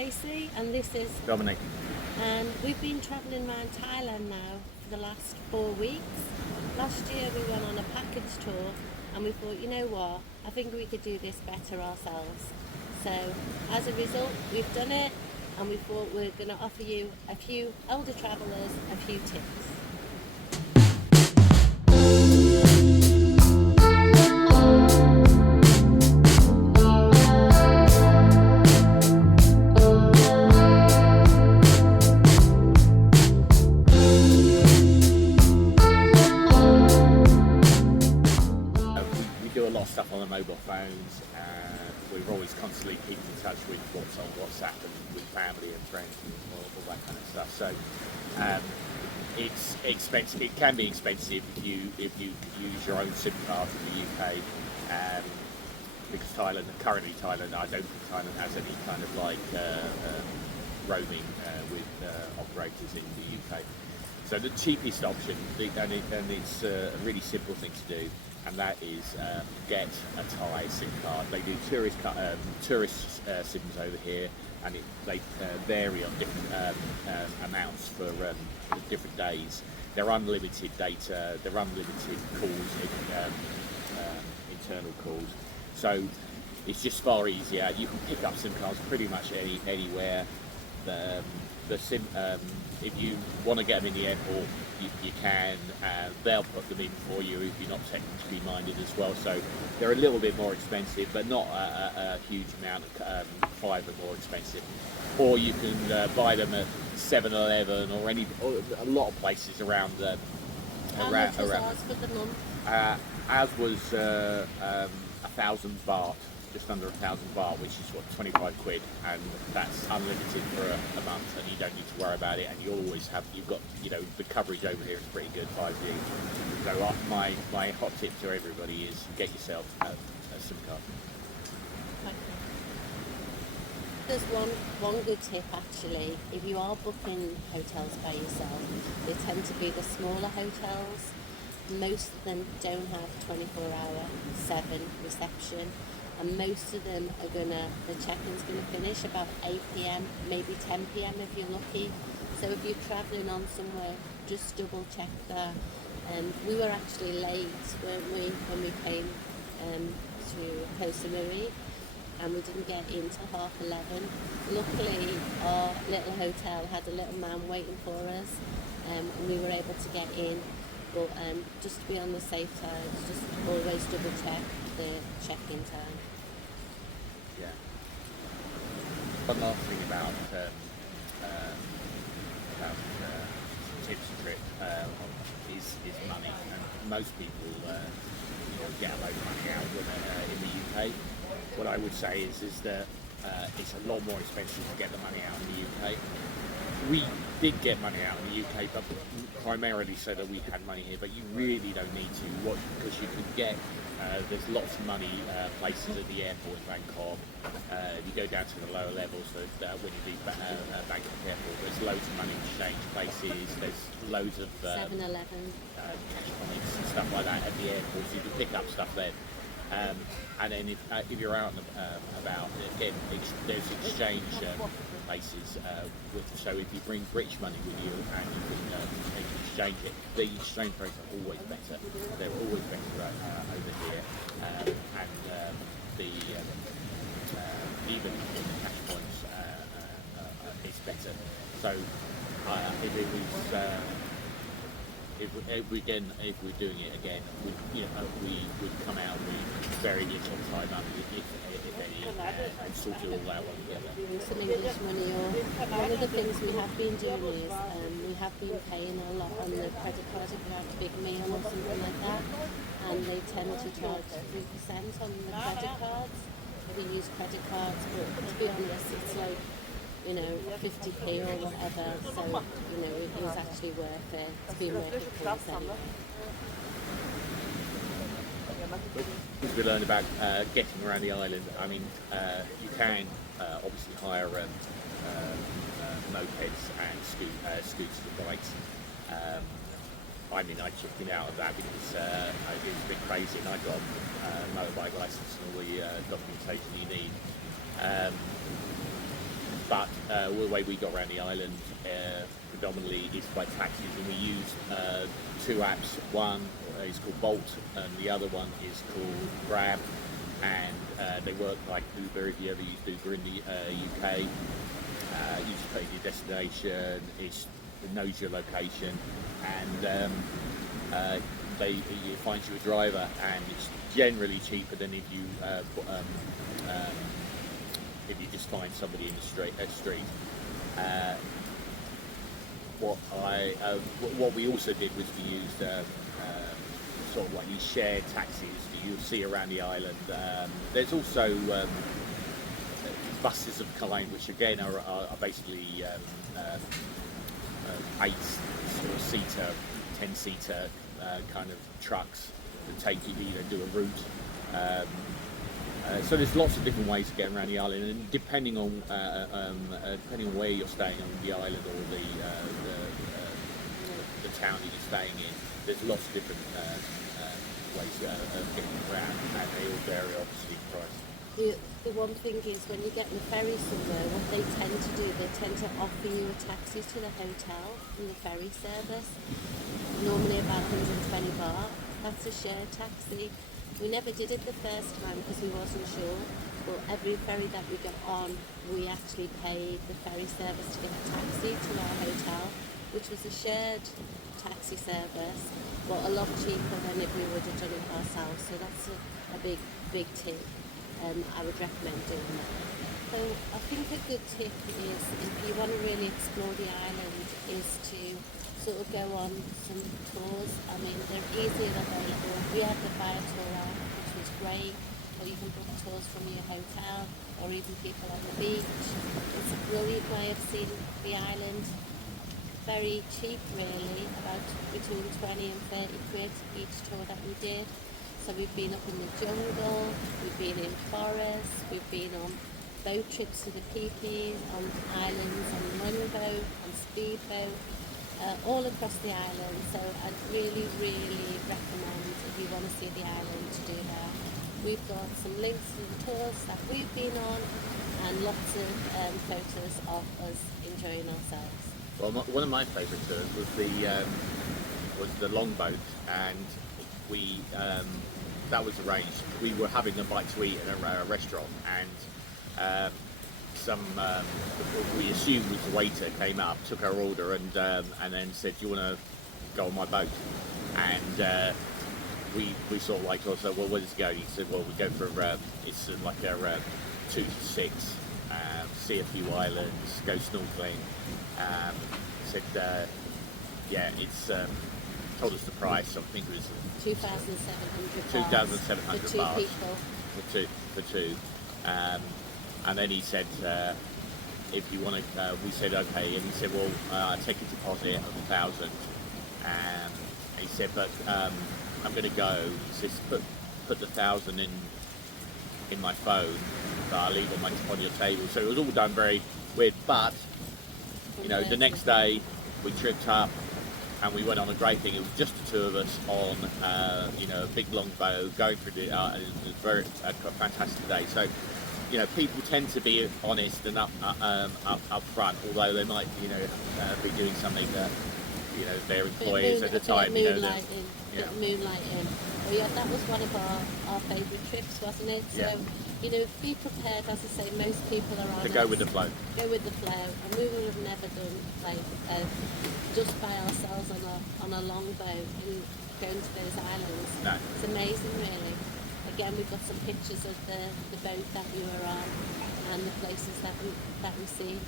Tracy, and this is Dominic. and we've been travelling around Thailand now for the last 4 weeks. Last year we went on a package tour and we thought, you know what, I think we could do this better ourselves. So as a result, we've done it, and we thought we're going to offer you, a few older travellers, a few tips. We do a lot of stuff on the mobile phones. We're always constantly keeping in touch with what's on WhatsApp and with family and friends and all that kind of stuff. So it's expensive. It can be expensive if you use your own SIM card in the UK. Because currently Thailand, I don't think Thailand has any kind of like roaming with operators in the UK. So the cheapest option, and it's a really simple thing to do, and that is get a Thai SIM card. They do tourist SIMs over here, and they vary on different amounts for different days. They're unlimited data, they're unlimited calls, internal calls. So it's just far easier. You can pick up SIM cards pretty much anywhere. The SIM, if you want to get them in the airport, you can. They'll put them in for you if you're not technically minded as well. So they're a little bit more expensive, but not a huge amount. Fiver more expensive. Or you can buy them at 7-Eleven or a lot of places around. How much was ours for the month? Ours was 1,000 baht. Just under 1,000 baht, which is what, 25 quid, and that's unlimited for a month, and you don't need to worry about it, and you've got, the coverage over here is pretty good, 5G. So my hot tip to everybody is get yourself a SIM card. There's one good tip actually. If you are booking hotels by yourself, they tend to be the smaller hotels. Most of them don't have 24-hour 7 reception. And most of them the check-in's gonna finish about 8 p.m, maybe 10 p.m. if you're lucky. So if you're travelling on somewhere, just double check that. We were actually late, weren't we, when we came to Koh Samui, and we didn't get in till 11:30. Luckily, our little hotel had a little man waiting for us, and we were able to get in. But just to be on the safe side, just always double check the check-in time. Yeah. One last thing about tips and tricks is money. And most people get a load of money out in the UK. What I would say is that it's a lot more expensive to get the money out in the UK. We did get money out in the UK, but primarily so that we had money here. But you really don't need to, because you can get. There's lots of money places at the airport in Bangkok. If you go down to the lower levels, when you leave Bangkok Airport, there's loads of money exchange places. There's loads of 7-Eleven, cash points and stuff like that at the airport, so you can pick up stuff there. And then if you're out and about, again, there's exchange places. So if you bring British money with you and you can exchange it, the exchange rates are always better. They're always better over here, and even the cash points is better. So if it was. If we're doing it again, we would come out with very little time up, if any, and sort it all out together. some English money, or one of the things we have been doing is we have been paying a lot on the credit card if we have a big meal or something like that, and they tend to charge 3% on the credit cards. We use credit cards, but to be honest, it's like 50p or whatever, so it was actually worth it. It's been worth it for us anyway. As we learned about getting around the island, I mean, you can obviously hire mopeds and scooters and bikes. I mean, I chipped out of that because it was a bit crazy, and I got a motorbike license and all the documentation you need. but the way we got around the island predominantly is by taxis, and we use two apps. One is called Bolt, and the other one is called Grab, and they work like Uber. If you ever used Uber in the UK, you just put in your destination, it knows your location, and it finds you a driver, and it's generally cheaper than if you just find somebody in the street. What we also did was we used sort of like these shared taxis that you'll see around the island. There's also buses of kind, which again are basically 8-seater, 10-seater kind of trucks that take you, do a route. So there's lots of different ways to get around the island, and depending on where you're staying on the island or the town that you're staying in, there's lots of different ways of getting around, and they all vary obviously in price. The one thing is, when you get on the ferry somewhere, what they tend to do, they tend to offer you a taxi to the hotel from the ferry service, normally about 120 baht. That's a shared taxi. We never did it the first time because we wasn't sure, but every ferry that we got on, we actually paid the ferry service to get a taxi to our hotel, which was a shared taxi service, but a lot cheaper than if we would have done it ourselves. So that's a big tip. I would recommend doing that. So I think a good tip is, if you want to really explore the island, is to sort of go on some tours. I mean, they're easily available. We had the Fire Tour app, which was great, or you can book tours from your hotel, or even people on the beach. It's a brilliant way of seeing the island. Very cheap really, about between 20 and 30 quid each tour that we did. So we've been up in the jungle, we've been in forests, we've been on boat trips to the Phi-Phi, on islands, on longboat, on speedboat, all across the island. So I'd really recommend, if you want to see the island, to do that. We've got some links to the tours that we've been on, and lots of photos of us enjoying ourselves. Well, one of my favourite tours was the longboat, and we that was arranged. We were having a bite to eat in a restaurant, and we assumed was the waiter came up, took our order, and then said, "Do you want to go on my boat?" And we sort of like, also, well, where does it go? And he said, "Well, we go for it's like a 2 to 6, see a few islands, go snorkeling." Said, yeah, it's told us the price. I think it was 2,700 for two baht people. for two. And then he said, if you want to, we said okay, and he said, well, take a deposit of 1,000. And he said, but I'm going to go. He says, put the 1,000 in my phone that I'll leave on your table. So it was all done very weird, but you know, the next day we tripped up and we went on a great thing. It was just the two of us on, a big long boat going through the. It was a fantastic day. So, you know, people tend to be honest and up front, although they might, be doing something that, their employers at the time, moonlighting. Well, yeah, that was one of our favourite trips, wasn't it? So, be prepared. As I say, most people are honest. To go with the flow. Go with the flow, and we would have never done just by ourselves on a long boat and going to those islands. No. It's amazing, really. Again, we've got some pictures of the boat that we were on and the places that we see.